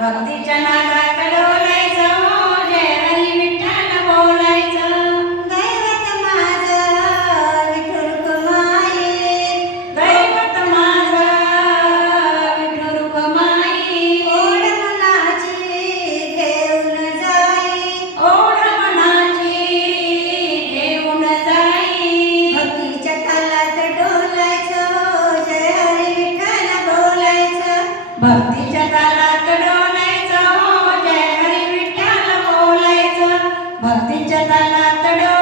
भक्तीच्या नादात डोलायचं हरी विठ्ठल बोलायचं. दैवत माझं विठुर कमाई दैवत माझं विठुर कमाई ओढ मनाची घेऊन जाई. ओढ मनाची भक्तीच्या तालात डोलायचं जय हरी बोलायचं. भक्तीच्या तालात डोलायचं. భక్తి చతలతడు